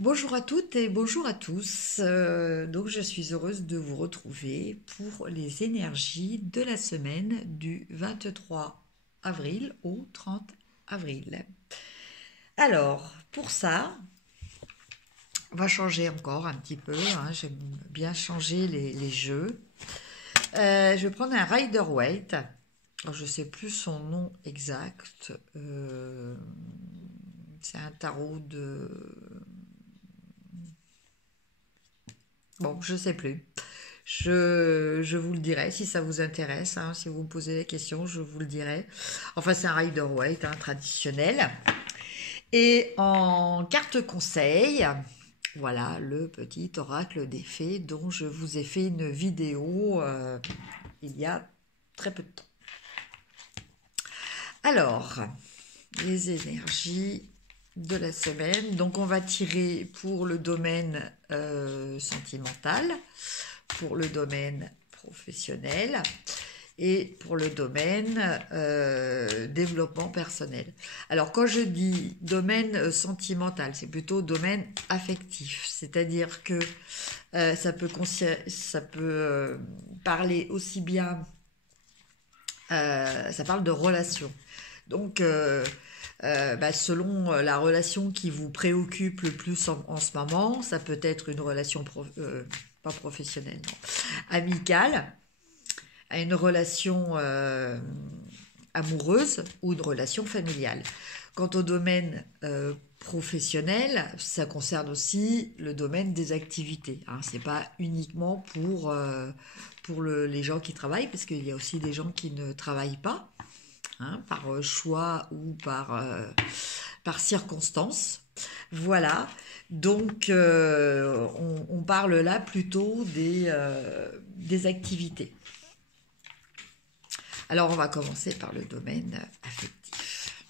Bonjour à toutes et bonjour à tous. Donc je suis heureuse de vous retrouver pour les énergies de la semaine du 23 avril au 30 avril. Alors, pour ça, on va changer encore un petit peu, hein. J'aime bien changer les jeux. Je vais prendre un Rider-Waite. Alors, je ne sais plus son nom exact. C'est un tarot de... Bon, je ne sais plus. Je vous le dirai si ça vous intéresse, hein. Si vous me posez des questions, je vous le dirai. Enfin, c'est un Rider-Waite, hein, traditionnel. Et en carte conseil, voilà le petit oracle des fées dont je vous ai fait une vidéo il y a très peu de temps. Alors, les énergies de la semaine. Donc, on va tirer pour le domaine sentimental, pour le domaine professionnel et pour le domaine développement personnel. Alors quand je dis domaine sentimental, c'est plutôt domaine affectif, c'est-à-dire que ça peut parler aussi bien, ça parle de relations. Donc selon la relation qui vous préoccupe le plus en ce moment, ça peut être une relation pas professionnelle, non, amicale, à une relation amoureuse ou une relation familiale. Quant au domaine professionnel, ça concerne aussi le domaine des activités, hein. C'est pas uniquement pour les gens qui travaillent, parce qu'il y a aussi des gens qui ne travaillent pas, hein, par choix ou par circonstance. Voilà, donc on parle là plutôt des activités. Alors on va commencer par le domaine affectif.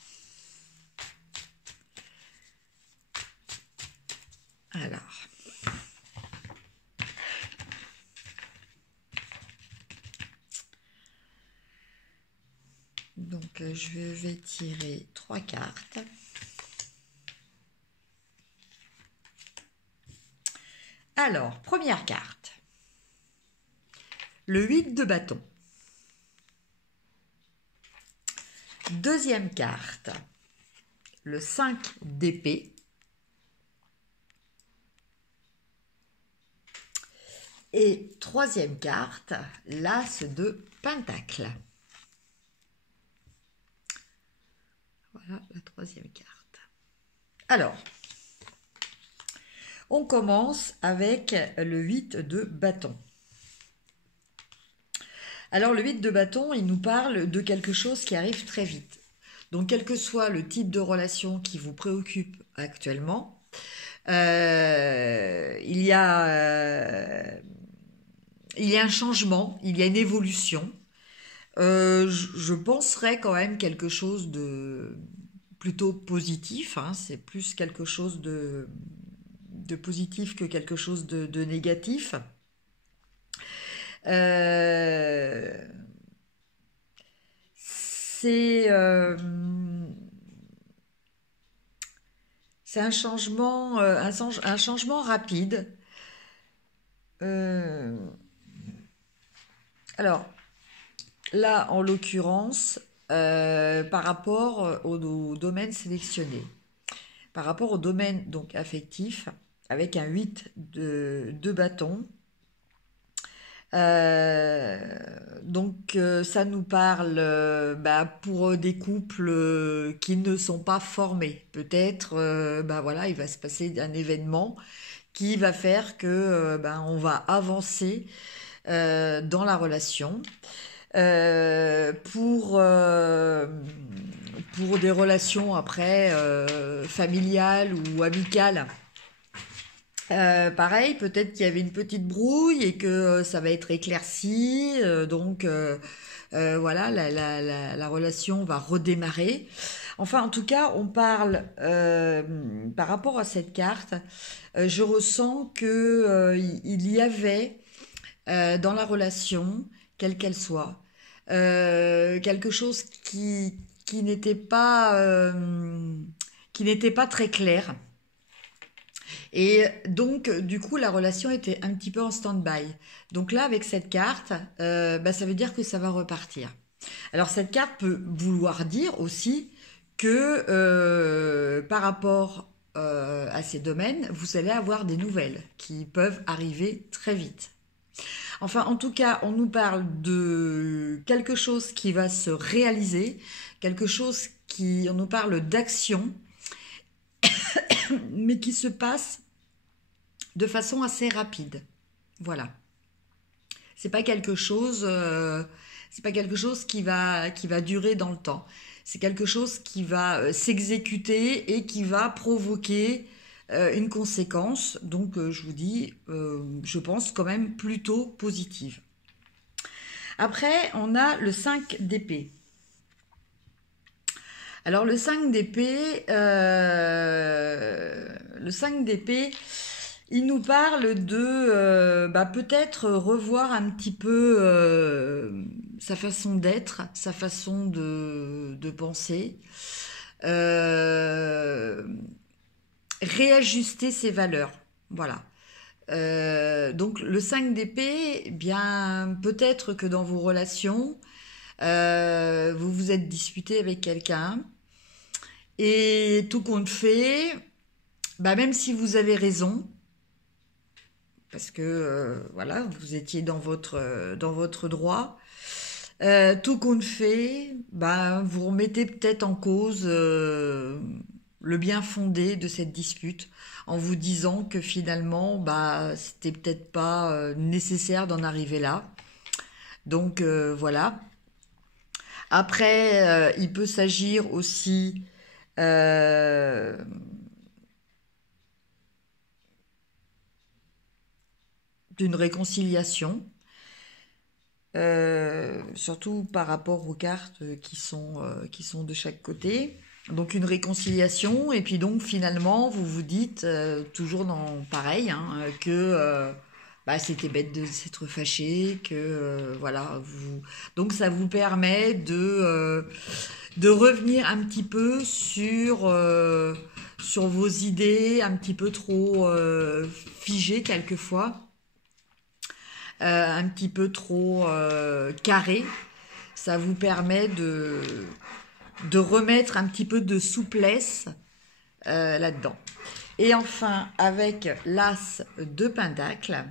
Alors, donc je vais tirer 3 cartes. Alors, première carte, le 8 de bâton. Deuxième carte, le 5 d'épée. Et troisième carte, l'as de pentacle. Voilà la troisième carte. Alors, on commence avec le 8 de bâton. Alors le 8 de bâton, il nous parle de quelque chose qui arrive très vite. Donc quel que soit le type de relation qui vous préoccupe actuellement, il y a un changement, il y a une évolution. Je penserais quand même quelque chose de plutôt positif, hein. C'est plus quelque chose de positif que quelque chose de négatif. C'est un changement, un changement rapide. Alors, là, en l'occurrence, par rapport au domaine sélectionné, par rapport au domaine donc affectif, avec un 8 de bâton. Ça nous parle pour des couples qui ne sont pas formés. Peut-être, voilà, il va se passer un événement qui va faire que on va avancer dans la relation. Pour des relations après familiales ou amicales. Pareil, peut-être qu'il y avait une petite brouille et que ça va être éclairci, voilà, la relation va redémarrer. Enfin, en tout cas, on parle par rapport à cette carte, je ressens que il y avait dans la relation, quelle qu'elle soit, quelque chose qui n'était pas très clair Et donc, du coup, la relation était un petit peu en stand-by. Donc là, avec cette carte, ça veut dire que ça va repartir. Alors, cette carte peut vouloir dire aussi que par rapport à ces domaines, vous allez avoir des nouvelles qui peuvent arriver très vite. Enfin, en tout cas, on nous parle de quelque chose qui va se réaliser, quelque chose on nous parle d'action, mais qui se passe de façon assez rapide. Voilà. C'est pas quelque chose, qui va durer dans le temps. C'est quelque chose qui va s'exécuter et qui va provoquer une conséquence. Donc, je vous dis, je pense quand même plutôt positive. Après, on a le 5 d'épée. Alors, le 5 d'épée, il nous parle de peut-être revoir un petit peu sa façon d'être, sa façon de penser, réajuster ses valeurs. Voilà. Donc le 5 d'épée, eh bien peut-être que dans vos relations, vous vous êtes disputé avec quelqu'un et tout compte fait, même si vous avez raison, parce que voilà, vous étiez dans votre droit. Tout compte fait, vous remettez peut-être en cause le bien fondé de cette dispute en vous disant que finalement, c'était peut-être pas nécessaire d'en arriver là. Donc voilà. Après, il peut s'agir aussi d'une réconciliation. Surtout par rapport aux cartes qui sont de chaque côté. Donc une réconciliation, et puis donc finalement vous vous dites, toujours dans pareil, que c'était bête de s'être fâché, que voilà, donc ça vous permet de revenir un petit peu sur vos idées, un petit peu trop figées quelquefois. Un petit peu trop carré, ça vous permet de remettre un petit peu de souplesse là-dedans. Et enfin, avec l'As de Pentacle,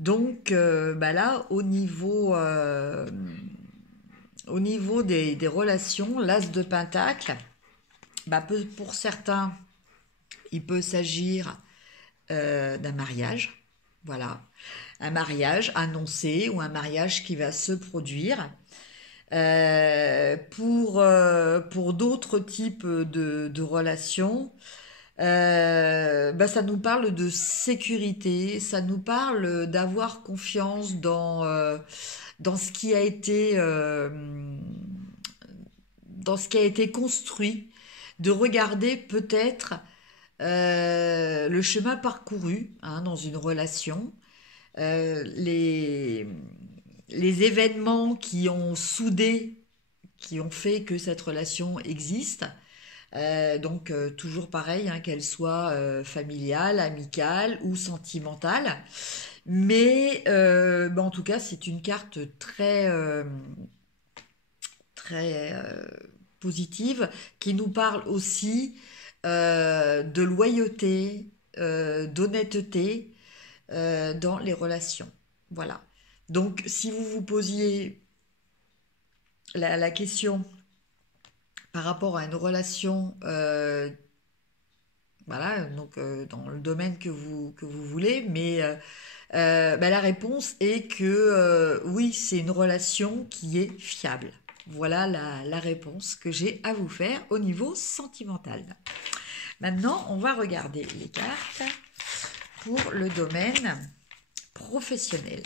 donc là, au niveau des relations, l'As de Pentacle, pour certains, il peut s'agir d'un mariage, voilà. Un mariage annoncé ou un mariage qui va se produire. Pour d'autres types de relations, ça nous parle de sécurité, ça nous parle d'avoir confiance dans ce qui a été construit, de regarder peut-être le chemin parcouru dans une relation. Les événements qui ont soudé, qui ont fait que cette relation existe. Donc toujours pareil, qu'elle soit familiale, amicale ou sentimentale. Mais en tout cas, c'est une carte très positive qui nous parle aussi de loyauté, d'honnêteté dans les relations. Voilà. Donc, si vous vous posiez la question par rapport à une relation, voilà, donc dans le domaine que vous voulez, mais la réponse est que oui, c'est une relation qui est fiable. Voilà la réponse que j'ai à vous faire au niveau sentimental. Maintenant, on va regarder les cartes pour le domaine professionnel.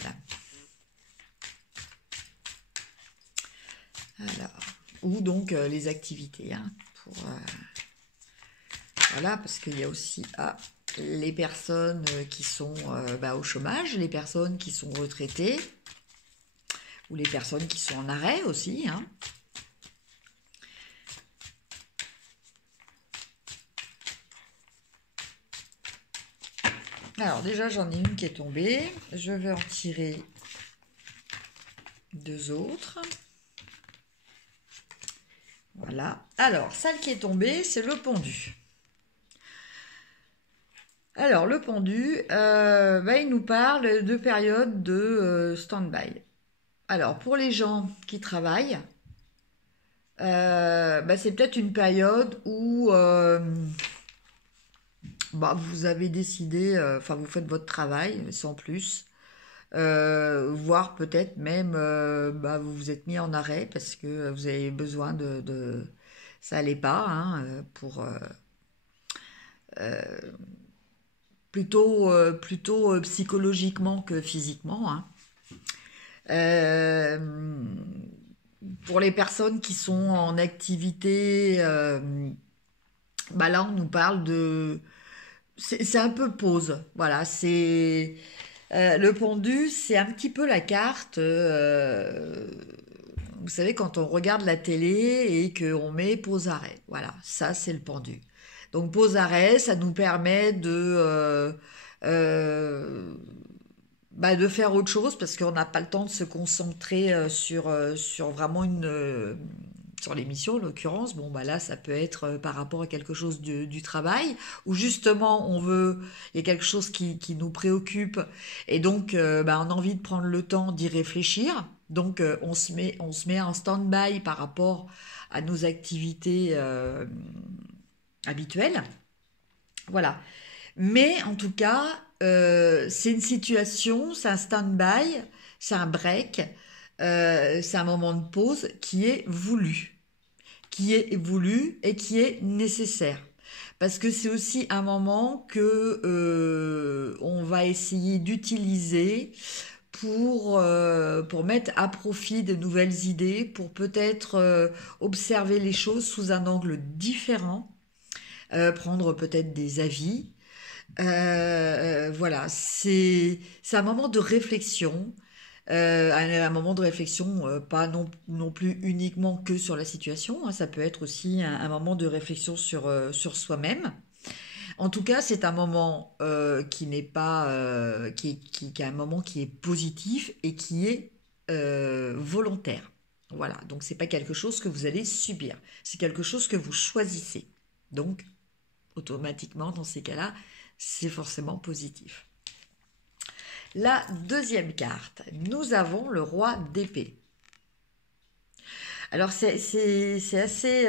Alors, ou donc les activités, voilà, parce qu'il y a aussi les personnes qui sont au chômage, les personnes qui sont retraitées, ou les personnes qui sont en arrêt aussi, Alors déjà, j'en ai une qui est tombée. Je vais en tirer deux autres. Voilà. Alors, celle qui est tombée, c'est le pendu. Alors, le pendu, il nous parle de période de stand-by. Alors, pour les gens qui travaillent, c'est peut-être une période où vous avez décidé, vous faites votre travail sans plus, voire peut-être même vous vous êtes mis en arrêt parce que vous avez besoin ça allait pas, hein, pour plutôt psychologiquement que physiquement, hein. Euh, pour les personnes qui sont en activité, là on nous parle de c'est un peu pause. Voilà, c'est le pendu, c'est un petit peu la carte. Vous savez, quand on regarde la télé et qu'on met pause arrêt. Voilà, ça c'est le pendu. Donc pause arrêt, ça nous permet euh, de faire autre chose parce qu'on n'a pas le temps de se concentrer sur vraiment sur l'émission en l'occurrence. Bon là ça peut être par rapport à quelque chose du travail où justement il y a quelque chose qui nous préoccupe et donc on a envie de prendre le temps d'y réfléchir. Donc on se met en stand-by par rapport à nos activités habituelles. Voilà. Mais en tout cas, c'est une situation, c'est un stand-by, c'est un break, c'est un moment de pause qui est voulu et qui est nécessaire. Parce que c'est aussi un moment que on va essayer d'utiliser pour mettre à profit de nouvelles idées, pour peut-être observer les choses sous un angle différent, prendre peut-être des avis. Voilà, c'est un moment de réflexion, un moment de réflexion, pas non plus uniquement que sur la situation, hein, ça peut être aussi un moment de réflexion sur soi-même. En tout cas, c'est un moment qui n'est pas, qui est un moment qui est positif et qui est volontaire. Voilà, donc c'est pas quelque chose que vous allez subir, c'est quelque chose que vous choisissez. Donc, automatiquement, dans ces cas-là, c'est forcément positif. La deuxième carte, nous avons le roi d'épée. Alors c'est assez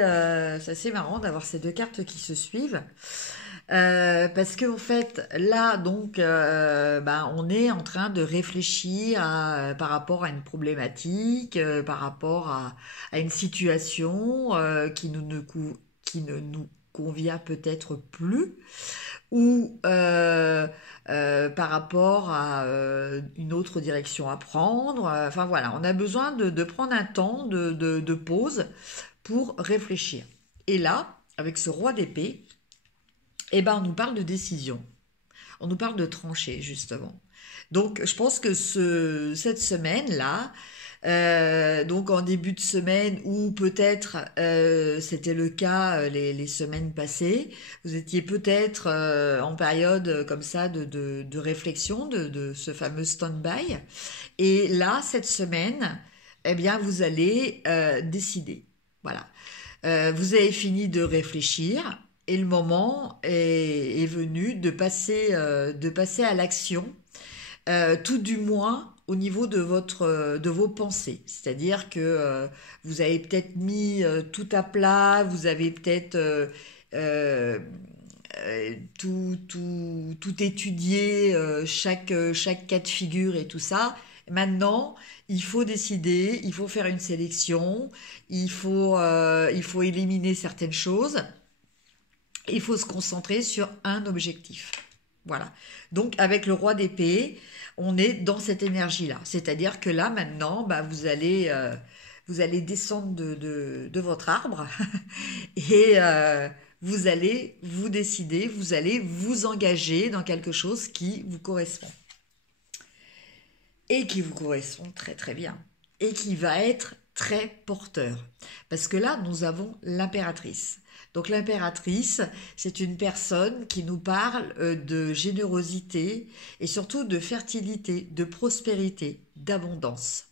marrant d'avoir ces deux cartes qui se suivent. Parce qu'en fait, là, donc, on est en train de réfléchir par rapport à une problématique, par rapport à une situation qui ne nous convient peut-être plus, ou par rapport à une autre direction à prendre. Enfin voilà, on a besoin de prendre un temps de pause pour réfléchir. Et là, avec ce roi d'épée, on nous parle de décision. On nous parle de trancher, justement. Donc, je pense que cette semaine-là, donc en début de semaine, ou peut-être c'était le cas les semaines passées, vous étiez peut-être en période comme ça de réflexion, de ce fameux stand-by. Et là, cette semaine, vous allez décider. Voilà. Vous avez fini de réfléchir et le moment est venu de passer à l'action, tout du moins au niveau de vos pensées. C'est-à-dire que vous avez peut-être mis tout à plat, vous avez peut-être euh, tout étudié, chaque cas de figure et tout ça. Maintenant, il faut décider, il faut faire une sélection, il faut éliminer certaines choses, il faut se concentrer sur un objectif. Voilà. Donc avec le roi d'épée, on est dans cette énergie-là. C'est-à-dire que là, maintenant, vous allez descendre de votre arbre et vous allez vous décider, vous allez vous engager dans quelque chose qui vous correspond. Et qui vous correspond très très bien. Et qui va être très porteur. Parce que là, nous avons l'impératrice. Donc l'impératrice, c'est une personne qui nous parle de générosité et surtout de fertilité, de prospérité, d'abondance.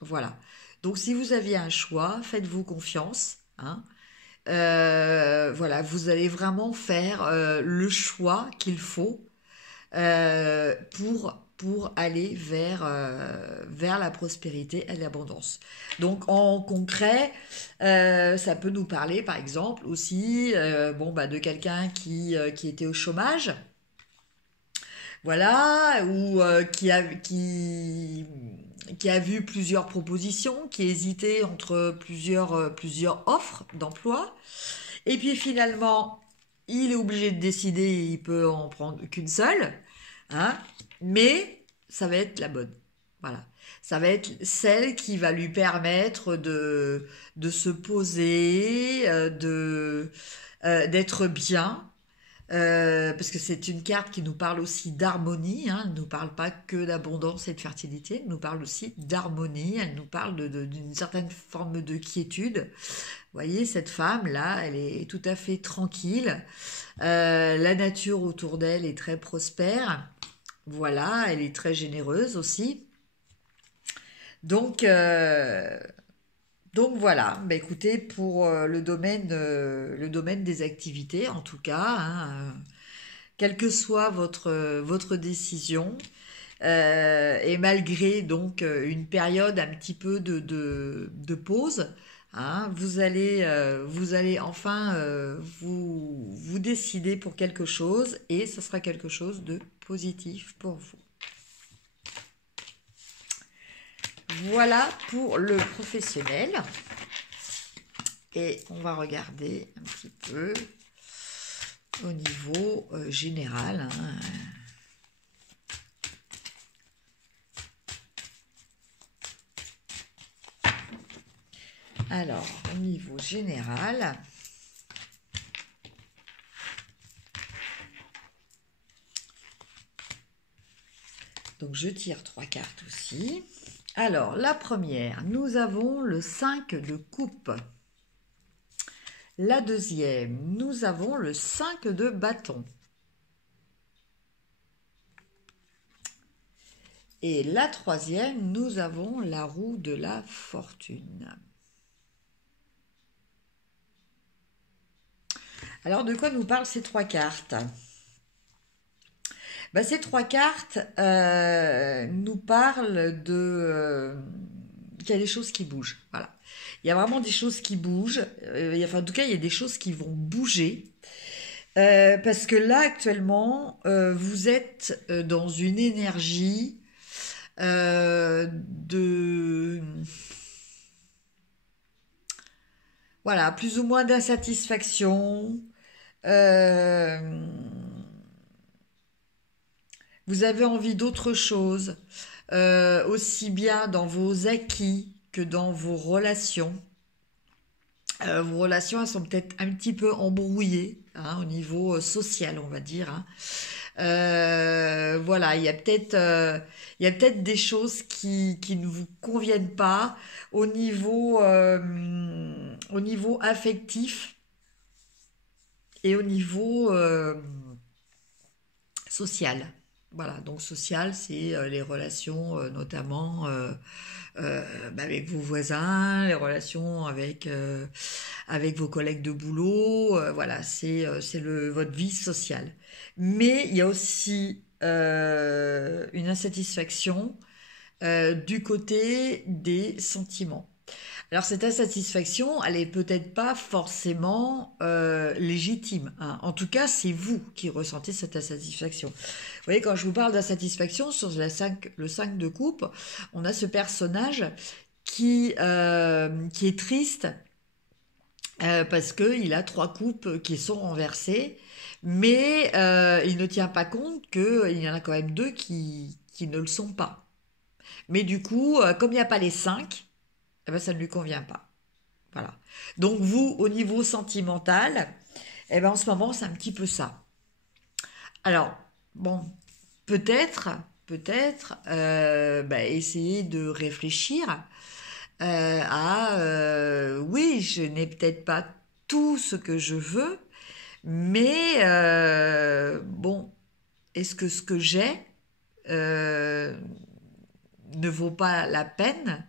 Voilà. Donc si vous aviez un choix, faites-vous confiance, hein. Voilà, vous allez vraiment faire le choix qu'il faut pour aller vers la prospérité et l'abondance. Donc en concret, ça peut nous parler par exemple aussi de quelqu'un qui était au chômage, voilà, ou qui a vu plusieurs propositions, qui hésitait entre plusieurs offres d'emploi, et puis finalement, il est obligé de décider, il peut en prendre qu'une seule, hein, mais ça va être la bonne. Voilà. Ça va être celle qui va lui permettre de se poser, d'être bien, parce que c'est une carte qui nous parle aussi d'harmonie, hein, elle ne nous parle pas que d'abondance et de fertilité, elle nous parle aussi d'harmonie, elle nous parle d'une certaine forme de quiétude. Vous voyez, cette femme-là, elle est tout à fait tranquille, la nature autour d'elle est très prospère, voilà, elle est très généreuse aussi. Donc, euh, donc voilà, bah écoutez, pour le domaine des activités, en tout cas, hein, quelle que soit votre décision, et malgré donc une période un petit peu de pause, hein, vous allez enfin vous décider pour quelque chose et ce sera quelque chose de positif pour vous. Voilà pour le professionnel. Et on va regarder un petit peu au niveau général, hein. Alors, au niveau général, donc je tire 3 cartes aussi. Alors, la première, nous avons le 5 de coupe. La deuxième, nous avons le 5 de bâton. Et la troisième, nous avons la roue de la fortune. Alors, de quoi nous parlent ces 3 cartes? Ces 3 cartes nous parlent qu'il y a des choses qui bougent. Voilà. Il y a vraiment des choses qui bougent. En tout cas, il y a des choses qui vont bouger. Parce que là, actuellement, vous êtes dans une énergie de... Voilà, plus ou moins d'insatisfaction. Euh, Vous avez envie d'autre chose, aussi bien dans vos acquis que dans vos relations. Vos relations, elles sont peut-être un petit peu embrouillées, hein, au niveau social, on va dire, hein. Voilà, il y a peut-être des choses qui ne vous conviennent pas au niveau affectif et au niveau social. Voilà, donc social, c'est les relations notamment avec vos voisins, les relations avec vos collègues de boulot, voilà, votre vie sociale. Mais il y a aussi une insatisfaction du côté des sentiments. Alors cette insatisfaction, elle est peut-être pas forcément légitime, hein. En tout cas, c'est vous qui ressentez cette insatisfaction. Vous voyez, quand je vous parle d'insatisfaction sur le 5 de coupe, on a ce personnage qui est triste parce qu'il a 3 coupes qui sont renversées, mais il ne tient pas compte qu'il y en a quand même 2 qui ne le sont pas. Mais du coup, comme il n'y a pas les 5, eh ben, ça ne lui convient pas. Voilà. Donc vous, au niveau sentimental, eh ben, en ce moment, c'est un petit peu ça. Alors, bon, peut-être, essayer de réfléchir oui, je n'ai peut-être pas tout ce que je veux, mais bon, est-ce que ce que j'ai ne vaut pas la peine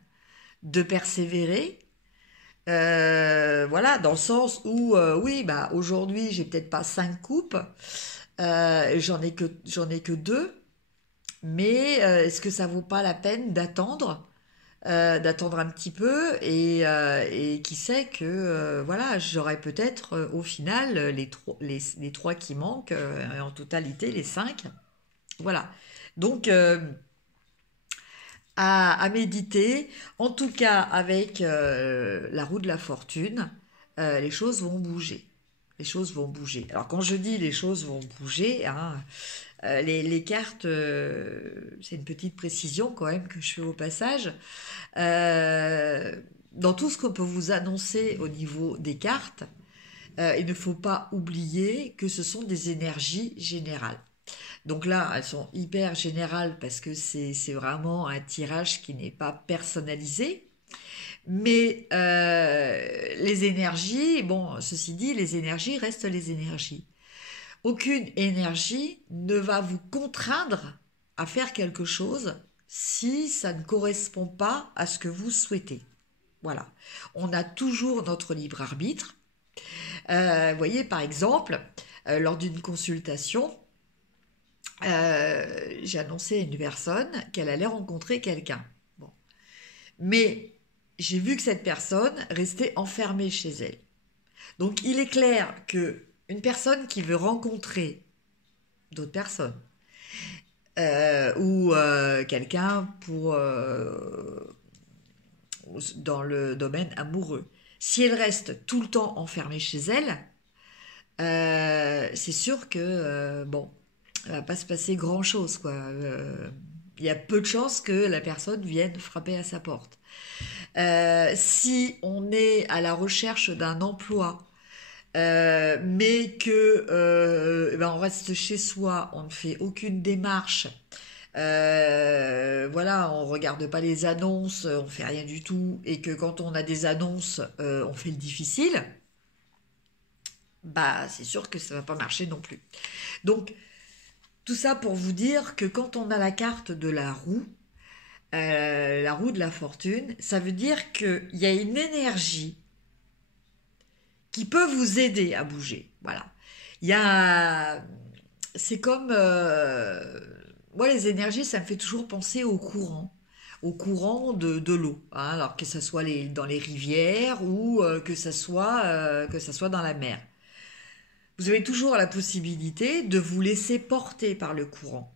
de persévérer? Voilà, dans le sens où, oui, bah, aujourd'hui, j'ai peut-être pas 5 coupes, j'en ai que 2, mais est-ce que ça vaut pas la peine d'attendre un petit peu et qui sait que voilà, j'aurai peut-être au final les 3 qui manquent, en totalité les 5. Voilà. Donc à méditer, en tout cas avec la roue de la fortune, les choses vont bouger. Les choses vont bouger. Alors quand je dis les choses vont bouger, hein, les cartes, c'est une petite précision quand même que je fais au passage. Dans tout ce qu'on peut vous annoncer au niveau des cartes, il ne faut pas oublier que ce sont des énergies générales. Donc là, elles sont hyper générales parce que c'est vraiment un tirage qui n'est pas personnalisé. Mais les énergies, bon, ceci dit, les énergies restent les énergies. Aucune énergie ne va vous contraindre à faire quelque chose si ça ne correspond pas à ce que vous souhaitez. Voilà. On a toujours notre libre arbitre. Vous voyez, par exemple, lors d'une consultation, j'ai annoncé à une personne qu'elle allait rencontrer quelqu'un. Bon. Mais j'ai vu que cette personne restait enfermée chez elle. Donc il est clair que une personne qui veut rencontrer d'autres personnes ou quelqu'un dans le domaine amoureux, si elle reste tout le temps enfermée chez elle, c'est sûr que bon, il va pas se passer grand chose quoi. Il y a peu de chances que la personne vienne frapper à sa porte. Si on est à la recherche d'un emploi, mais que ben on reste chez soi, on ne fait aucune démarche, voilà, on regarde pas les annonces, on fait rien du tout, et que quand on a des annonces, on fait le difficile, bah c'est sûr que ça va pas marcher non plus. Donc tout ça pour vous dire que quand on a la carte de la roue de la fortune, ça veut dire qu'il y a une énergie qui peut vous aider à bouger. Voilà. Il y a, c'est comme, moi les énergies, ça me fait toujours penser au courant de l'eau. Hein, alors que ça soit dans les rivières ou que ça soit dans la mer. Vous avez toujours la possibilité de vous laisser porter par le courant.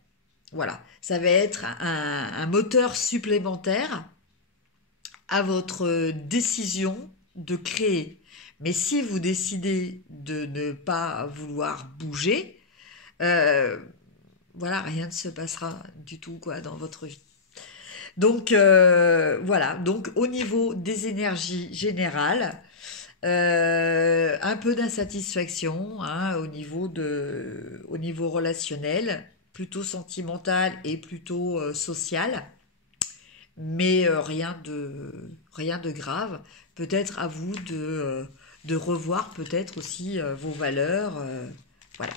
Voilà, ça va être un moteur supplémentaire à votre décision de créer. Mais si vous décidez de ne pas vouloir bouger, voilà, rien ne se passera du tout quoi dans votre vie. Donc voilà, donc au niveau des énergies générales, un peu d'insatisfaction hein, au niveau relationnel, plutôt sentimental et plutôt social, mais rien de grave. Peut-être à vous de revoir peut-être aussi vos valeurs. Voilà.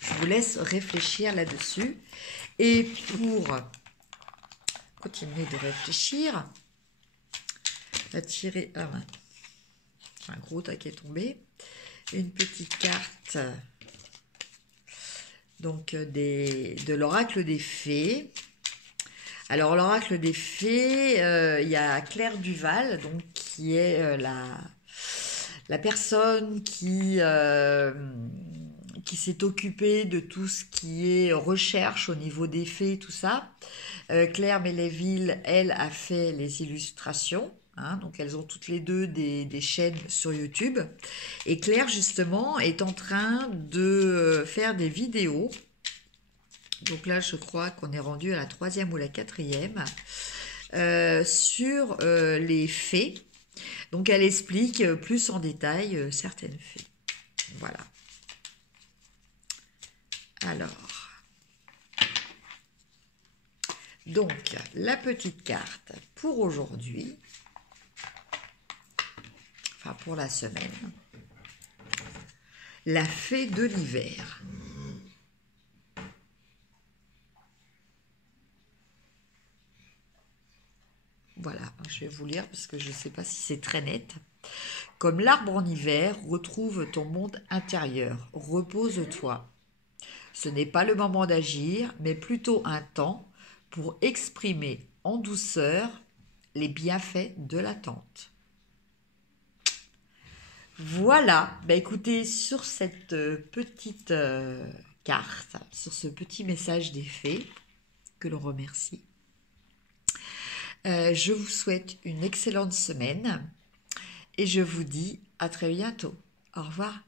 Je vous laisse réfléchir là-dessus. Et pour continuer de réfléchir, on va tirer un gros taquet tombé, une petite carte donc de l'oracle des fées. Alors l'oracle des fées, il y a Claire Duval, donc qui est la personne qui s'est occupée de tout ce qui est recherche au niveau des fées, tout ça. Claire Méléville, elle a fait les illustrations. Hein, donc elles ont toutes les deux des chaînes sur YouTube. Et Claire, justement, est en train de faire des vidéos. Donc là, je crois qu'on est rendu à la 3e ou la 4e. Sur les fées. Donc elle explique plus en détail certaines fées. Voilà. Alors. Donc, la petite carte pour aujourd'hui. Enfin, pour la semaine. La fée de l'hiver. Voilà, je vais vous lire parce que je ne sais pas si c'est très net. Comme l'arbre en hiver, retrouve ton monde intérieur, repose-toi. Ce n'est pas le moment d'agir, mais plutôt un temps pour exprimer en douceur les bienfaits de l'attente. Voilà, bah écoutez, sur cette petite carte, sur ce petit message des fées, que l'on remercie, je vous souhaite une excellente semaine et je vous dis à très bientôt. Au revoir.